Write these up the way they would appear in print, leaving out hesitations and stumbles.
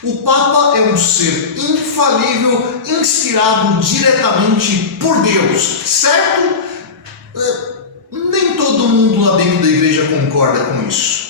O Papa é um ser infalível, inspirado diretamente por Deus, certo? Nem todo mundo lá dentro da igreja concorda com isso.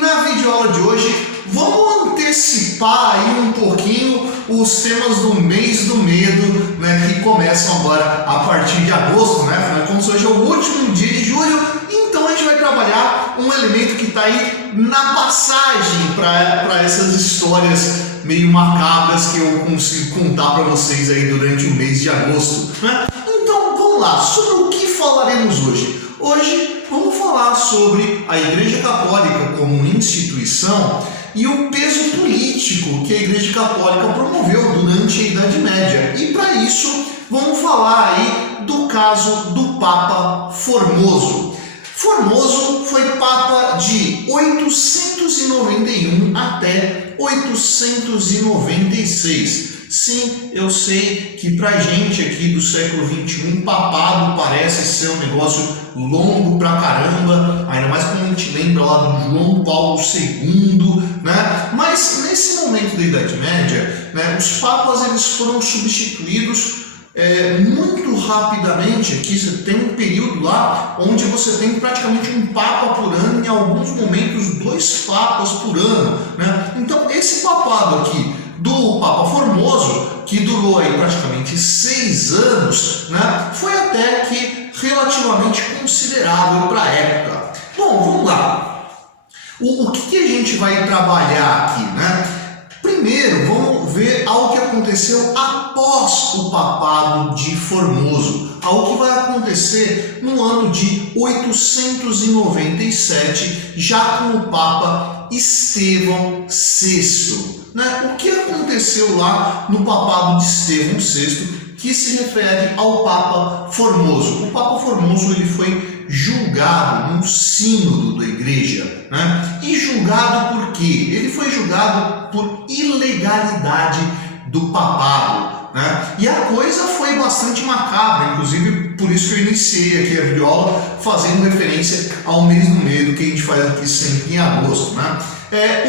Na videoaula de hoje, vamos antecipar aí um pouquinho os temas do mês do medo, né, que começam agora a partir de agosto, né? Como se hoje é o último dia de julho, então a gente vai trabalhar um elemento que está aí na passagem para essas histórias meio macabras que eu consigo contar para vocês aí durante o mês de agosto, né? Então vamos lá, sobre o que falaremos hoje? Hoje vamos falar sobre a Igreja Católica como instituição e o peso político que a Igreja Católica promoveu durante a Idade Média. E para isso vamos falar aí do caso do Papa Formoso. Formoso foi Papa de 891 até 896. Sim, eu sei que pra gente aqui do século XXI, papado parece ser um negócio longo pra caramba, ainda mais quando a gente lembra lá do João Paulo II, né? Mas nesse momento da Idade Média, né, os papas eles foram substituídos muito rapidamente. Aqui você tem um período lá onde você tem praticamente um papa por ano, em alguns momentos 2 papas por ano, né? Então esse papado aqui do Papa Formoso, que durou aí praticamente 6 anos, né, foi até que relativamente considerável para a época. Bom, vamos lá. O que a gente vai trabalhar aqui, né? Primeiro, vamos ver algo que aconteceu após o papado de Formoso, algo que vai acontecer no ano de 897, já com o Papa Estevão VI. Né? O que aconteceu lá no papado de Estevão VI, que se refere ao Papa Formoso? O Papa Formoso ele foi julgado num sínodo da igreja, né? E julgado por quê? Ele foi julgado por ilegalidade do papado, né? E a coisa foi bastante macabra, inclusive por isso que eu iniciei aqui a videoaula fazendo referência ao mês do medo que a gente faz aqui sempre em agosto, né?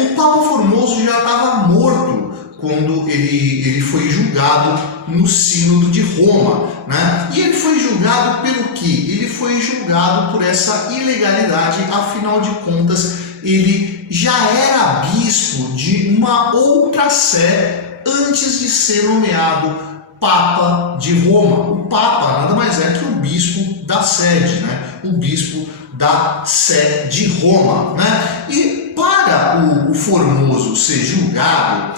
O Papa Formoso já estava morto quando ele foi julgado no Sínodo de Roma, né? E ele foi julgado pelo quê? Ele foi julgado por essa ilegalidade, afinal de contas, ele já era bispo de uma outra sé antes de ser nomeado Papa de Roma. O Papa nada mais é que o bispo da sede, né? O bispo da sé de Roma, né? E para o Formoso ser julgado,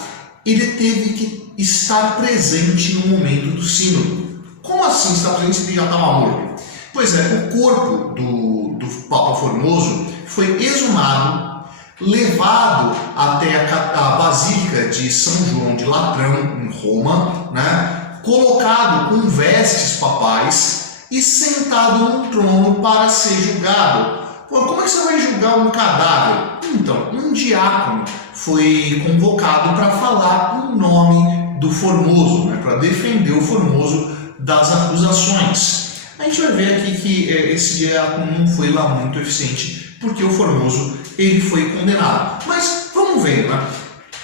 ele teve que estar presente no momento do sínodo. Como assim estar presente se ele já estava morto? Pois é, o corpo do Papa Formoso foi exumado, levado até a Basílica de São João de Latrão, em Roma, né? Colocado com vestes papais e sentado num trono para ser julgado. Pô, como é que você vai julgar um cadáver? Então, um diácono foi convocado para falar em nome do Formoso, né, para defender o Formoso das acusações. A gente vai ver aqui que esse diácono não foi lá muito eficiente, porque o Formoso ele foi condenado. Mas vamos ver, né?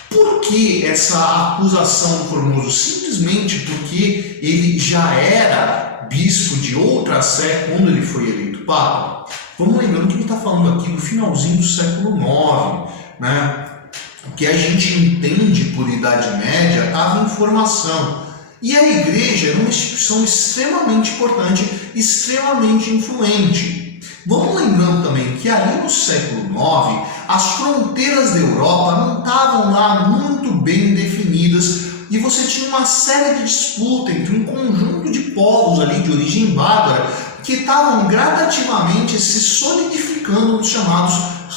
Por que essa acusação do Formoso? Simplesmente porque ele já era bispo de outra sé quando ele foi eleito Papa. Vamos lembrando que ele está falando aqui do finalzinho do século IX, né? O que a gente entende por Idade Média estava em formação. E a igreja era uma instituição extremamente importante, extremamente influente. Vamos lembrando também que ali no século IX, as fronteiras da Europa não estavam lá muito bem definidas e você tinha uma série de disputas entre um conjunto de povos ali de origem bárbara que estavam gradativamente se solidificando nos chamados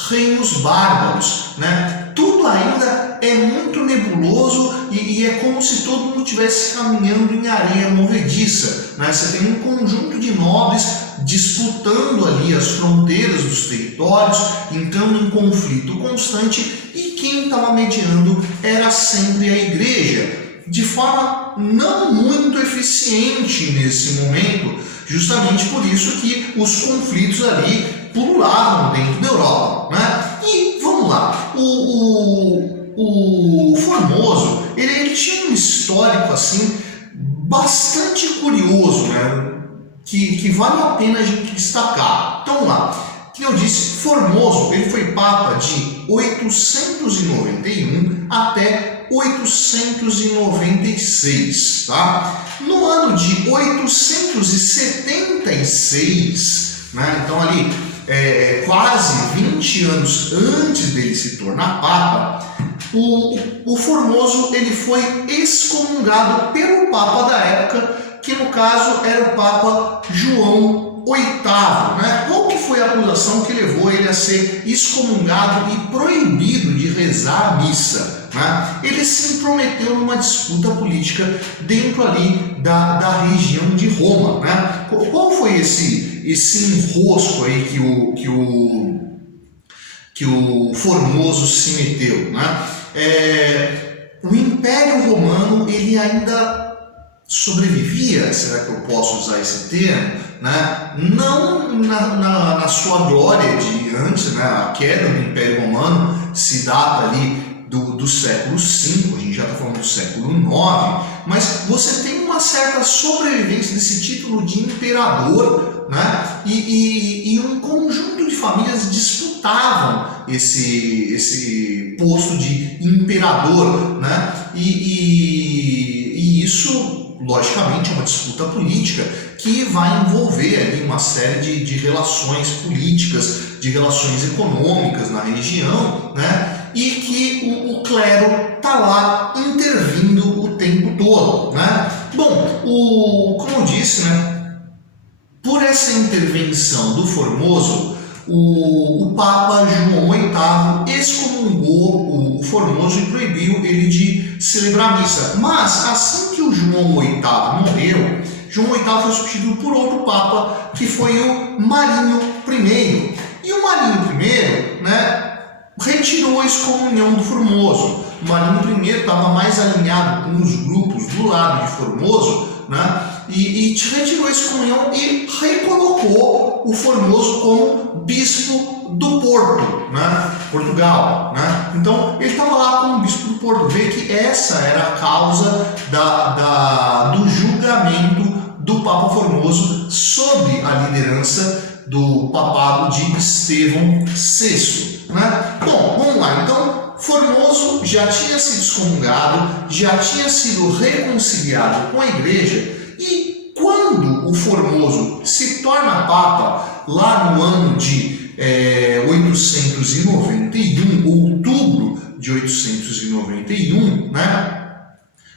reinos bárbaros, né? Tudo ainda é muito nebuloso e é como se todo mundo estivesse caminhando em areia movediça, né? Você tem um conjunto de nobres disputando ali as fronteiras dos territórios, entrando em conflito constante, e quem estava mediando era sempre a igreja, de forma não muito eficiente nesse momento, justamente por isso que os conflitos ali pululavam dentro da Europa, né? E vamos lá, o Formoso, ele tinha um histórico assim bastante curioso, né? Que vale a pena a gente destacar. Então vamos lá. Como eu disse, Formoso ele foi papa de 891 até 896, tá? No ano de 876, né? Então ali quase 20 anos antes dele se tornar papa, o Formoso ele foi excomungado pelo papa da época, que no caso era o Papa João VIII, né? Qual que foi a acusação que levou ele a ser excomungado e proibido de rezar a missa, né? Ele se intrometeu numa disputa política dentro ali da região de Roma, né? Qual foi esse enrosco aí que o Formoso se meteu, né? O Império Romano ele ainda sobrevivia, será que eu posso usar esse termo, né? Não na sua glória de antes, né? A queda do Império Romano se data ali do século V, a gente já está falando do século IX, mas você tem uma certa sobrevivência desse título de imperador, né? E um conjunto de famílias disputavam esse posto de imperador, né? E isso logicamente é uma disputa política que vai envolver ali uma série de relações políticas, de relações econômicas na região, né? E que o clero está lá intervindo o tempo todo, né? Bom, como eu disse, né? Por essa intervenção do Formoso, o Papa João VIII excomungou o Formoso e proibiu ele de celebrar a missa. Mas assim que o João VIII morreu, João VIII foi substituído por outro Papa, que foi o Marinho I. E o Marinho I, né, retirou a excomunhão do Formoso. O Marinho I estava mais alinhado com os grupos do lado de Formoso, né, e retirou a excomunhão e recolocou o Formoso como bispo do Porto, né, Portugal, né? Então ele estava lá como bispo do Porto. Vê que essa era a causa do julgamento do Papa Formoso sob a liderança do papado de Estevão VI, né? Bom, vamos lá. Então, Formoso já tinha sido excomungado, já tinha sido reconciliado com a igreja, e quando o Formoso se torna papa, lá no ano de 891, outubro de 891, né?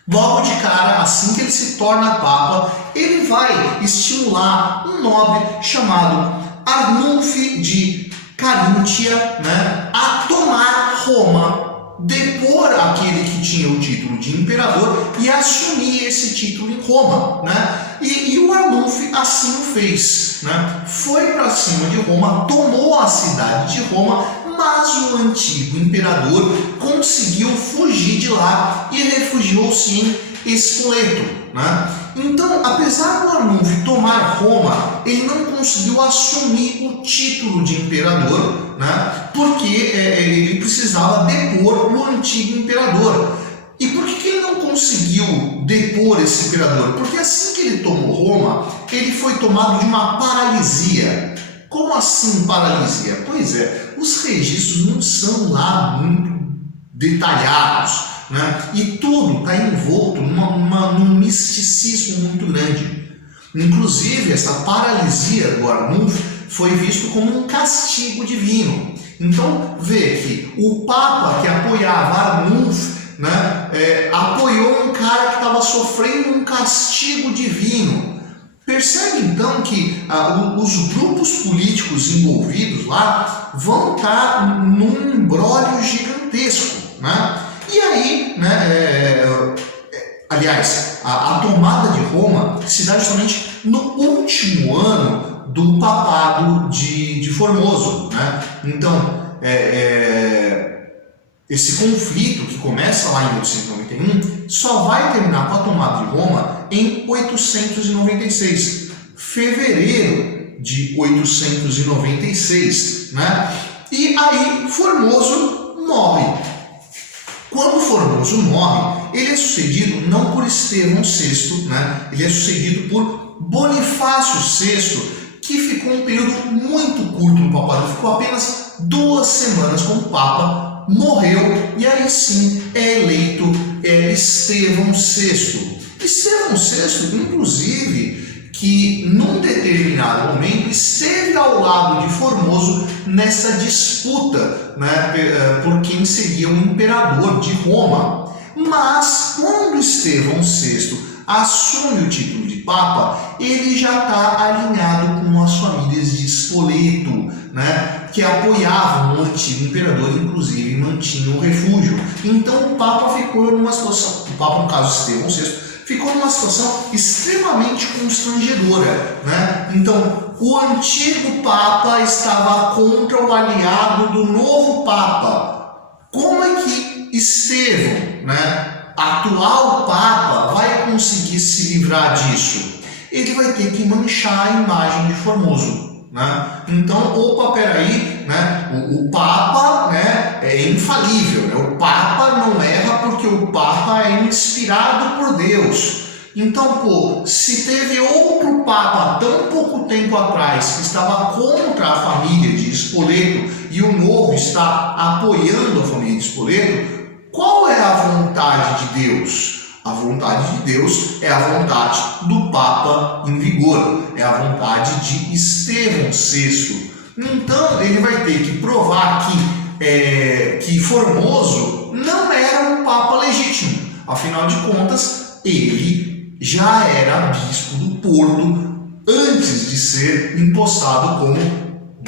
Logo de cara, assim que ele se torna papa, ele vai estimular um nobre chamado Arnulfo de Caríntia, né, a tomar Roma, depor aquele que tinha o título de imperador e assumir esse título em Roma, né? E o Arnulfo assim o fez, né? Foi para cima de Roma, tomou a cidade de Roma, mas o antigo imperador conseguiu fugir de lá e refugiou-se em Spoleto, né? Então, apesar do Arnulfo tomar Roma, ele não conseguiu assumir o título de imperador, né? Porque ele precisava depor o antigo imperador. E por que ele não conseguiu depor esse imperador? Porque assim que ele tomou Roma, ele foi tomado de uma paralisia. Como assim paralisia? Pois é, os registros não são lá muito detalhados, né? E tudo está envolto num misticismo muito grande. Inclusive, essa paralisia do Arnulfo foi visto como um castigo divino. Então, vê que o Papa que apoiava Arnulfo, né, apoiou um cara que estava sofrendo um castigo divino. Percebe então que os grupos políticos envolvidos lá vão estar num imbróglio gigantesco. gigantesco, né? E aí, né, aliás, a tomada de Roma se dá justamente no último ano do papado de Formoso, né? Então, esse conflito que começa lá em 891 só vai terminar com a tomada de Roma em 896, fevereiro de 896, né? E aí Formoso morre. Quando Formoso morre, ele é sucedido não por Estevão VI, né? Ele é sucedido por Bonifácio VI, que ficou um período muito curto no papado, ficou apenas 2 semanas como papa, morreu e aí sim é eleito Estevão VI. Estevão VI, inclusive, que num determinado momento esteve ao lado de Formoso nessa disputa, né, por quem seria o imperador de Roma. Mas quando Estevão VI assume o título de Papa, ele já está alinhado com as famílias de Spoleto, né, que apoiavam o antigo imperador, inclusive mantinham o refúgio. Então o Papa ficou numa situação, o Papa, no caso Estevão VI, ficou numa situação extremamente constrangedora, né? Então, o antigo Papa estava contra o aliado do novo Papa. Como é que Estevão, né, atual Papa, vai conseguir se livrar disso? Ele vai ter que manchar a imagem de Formoso, né? Então, opa, peraí, né? O Papa, né, é infalível, né? O Papa não erra porque o Papa é inspirado por Deus. Então, pô, se teve outro Papa tão pouco tempo atrás que estava contra a família de Spoleto e o novo está apoiando a família de Spoleto, qual é a vontade de Deus? A vontade de Deus é a vontade do Papa em vigor, é a vontade de Estevão VI. Então ele vai ter que provar que Formoso não era um Papa legítimo. Afinal de contas, ele já era bispo do Porto antes de ser impostado como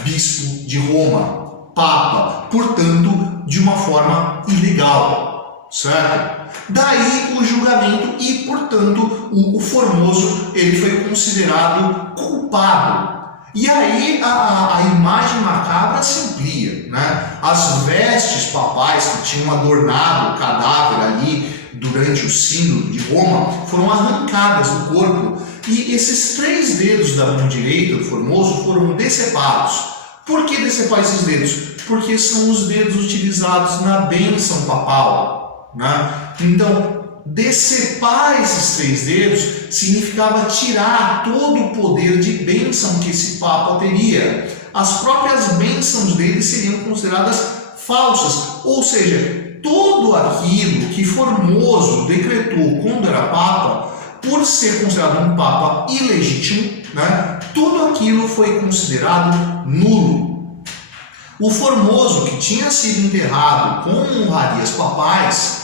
bispo de Roma, Papa, portanto, de uma forma ilegal, certo? Daí o julgamento e, portanto, o Formoso ele foi considerado culpado. E aí a imagem macabra se amplia, né? As vestes papais que tinham adornado o cadáver ali durante o sínodo de Roma foram arrancadas do corpo e esses 3 dedos da mão direita do Formoso foram decepados. Por que decepar esses dedos? Porque são os dedos utilizados na bênção papal, né? Então, decepar esses 3 dedos significava tirar todo o poder de bênção que esse Papa teria. As próprias bênçãos dele seriam consideradas falsas, ou seja, tudo aquilo que Formoso decretou quando era Papa, por ser considerado um Papa ilegítimo, né, tudo aquilo foi considerado nulo. O Formoso, que tinha sido enterrado com honrarias papais,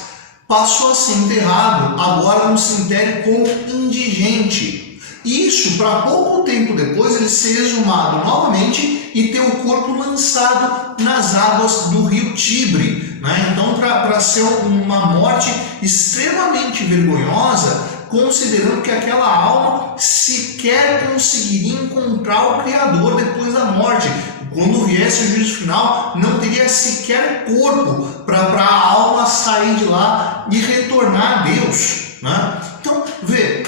passou a ser enterrado agora no cemitério como indigente. Isso, para pouco tempo depois, ele ser exumado novamente e ter o corpo lançado nas águas do rio Tibre, né? Então, para ser uma morte extremamente vergonhosa, considerando que aquela alma sequer conseguiria encontrar o Criador depois da morte. Quando viesse o juízo final, não teria sequer corpo para a alma sair de lá e retornar a Deus, né? Então, vê,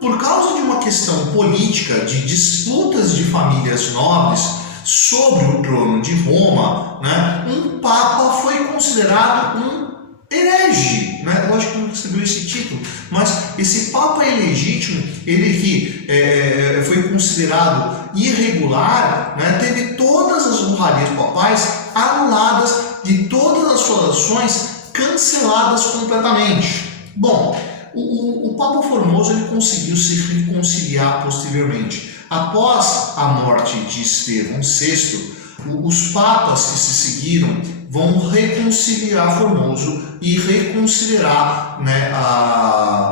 por causa de uma questão política, de disputas de famílias nobres sobre o trono de Roma, né, um Papa foi considerado um herege, né? Lógico que não recebeu esse título, mas esse Papa ilegítimo, ele que foi considerado irregular, né, teve todas as honrarias papais anuladas, de todas as suas ações canceladas completamente. Bom, o Papa Formoso ele conseguiu se reconciliar posteriormente. Após a morte de Estevão VI, os papas que se seguiram vão reconciliar Formoso e reconsiderar, né,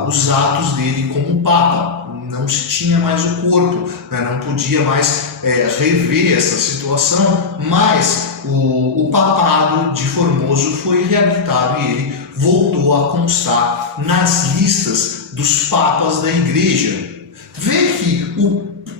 os atos dele como Papa. Não se tinha mais o corpo, né, não podia mais rever essa situação, mas o papado de Formoso reabilitado e ele voltou a constar nas listas dos papas da igreja. Vê que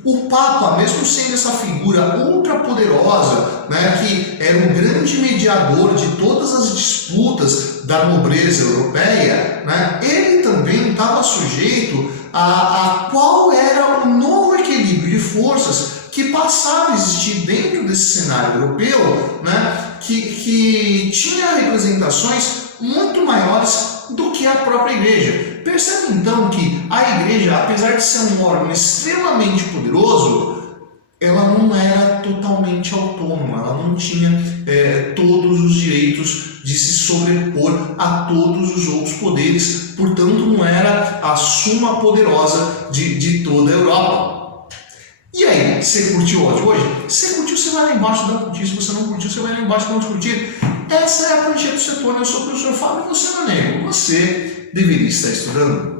o Papa, mesmo sendo essa figura ultra poderosa, né, que era o grande mediador de todas as disputas da nobreza europeia, né, ele também estava sujeito a qual era o novo equilíbrio de forças que passava a existir dentro desse cenário europeu, né, que tinha representações muito maiores do que a própria igreja. Percebe então que a igreja, apesar de ser um órgão extremamente poderoso, ela não era totalmente autônoma, ela não tinha todos os direitos de se sobrepor a todos os outros poderes, portanto não era a suma poderosa de toda a Europa. E aí, você curtiu o áudio hoje? Se você curtiu, você vai lá embaixo e dá um curtir. Se você não curtiu, você vai lá embaixo e dá um curtir. Essa é a Prancheta do Setor. Eu sou o professor Fábio e você, meu amigo, você deveria estar estudando.